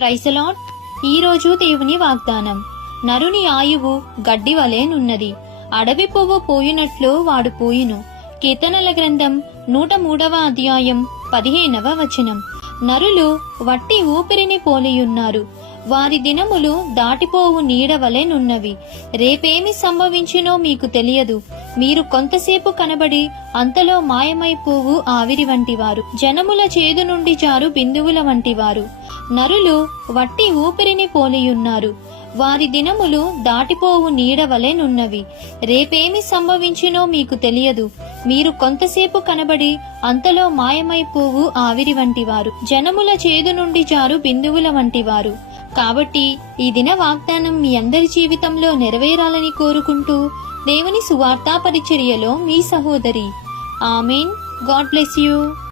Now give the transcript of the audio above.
ప్రైసలాట్ ఈరోజు దేవుని వాగ్దానం. నరుని ఆయువు గడ్డి వలెనున్నది అడవి పువ్వు పోయినట్లు వాడు పోయిను. కీర్తనల గ్రంథం నూట మూడవ అధ్యాయం పదిహేనవ వచనం. నరులు వట్టి ఊపిరిని పోలియున్నారు. వారి దినములు దాటిపోవు నీడ వలెనున్నవి రేపేమి సంభవించినో మీకు తెలియదు. మీరు కొంతసేపు కనబడి అంతలో మాయమైపోవు ఆవిరి వంటివారు. జనముల చేదు నుండి జారు బిందువుల వంటివారు. నరులు వట్టి ఊపిరిని పోలియున్నారు. వారి దినములు దాటిపోవు నీడ వలెనున్నవి రేపేమి సంభవించినో మీకు తెలియదు. మీరు కొంతసేపు కనబడి అంతలో మాయమైపోవు ఆవిరి వంటివారు. జనముల చేదు నుండి జారు బిందువుల వంటివారు. కాబట్టి ఈ దిన వాగ్దానం మీ అందరి జీవితంలో నెరవేరాలని కోరుకుంటూ దేవుని సువార్తా పరిచర్యలో మీ సహోదరి. ఆమెన్. God bless you.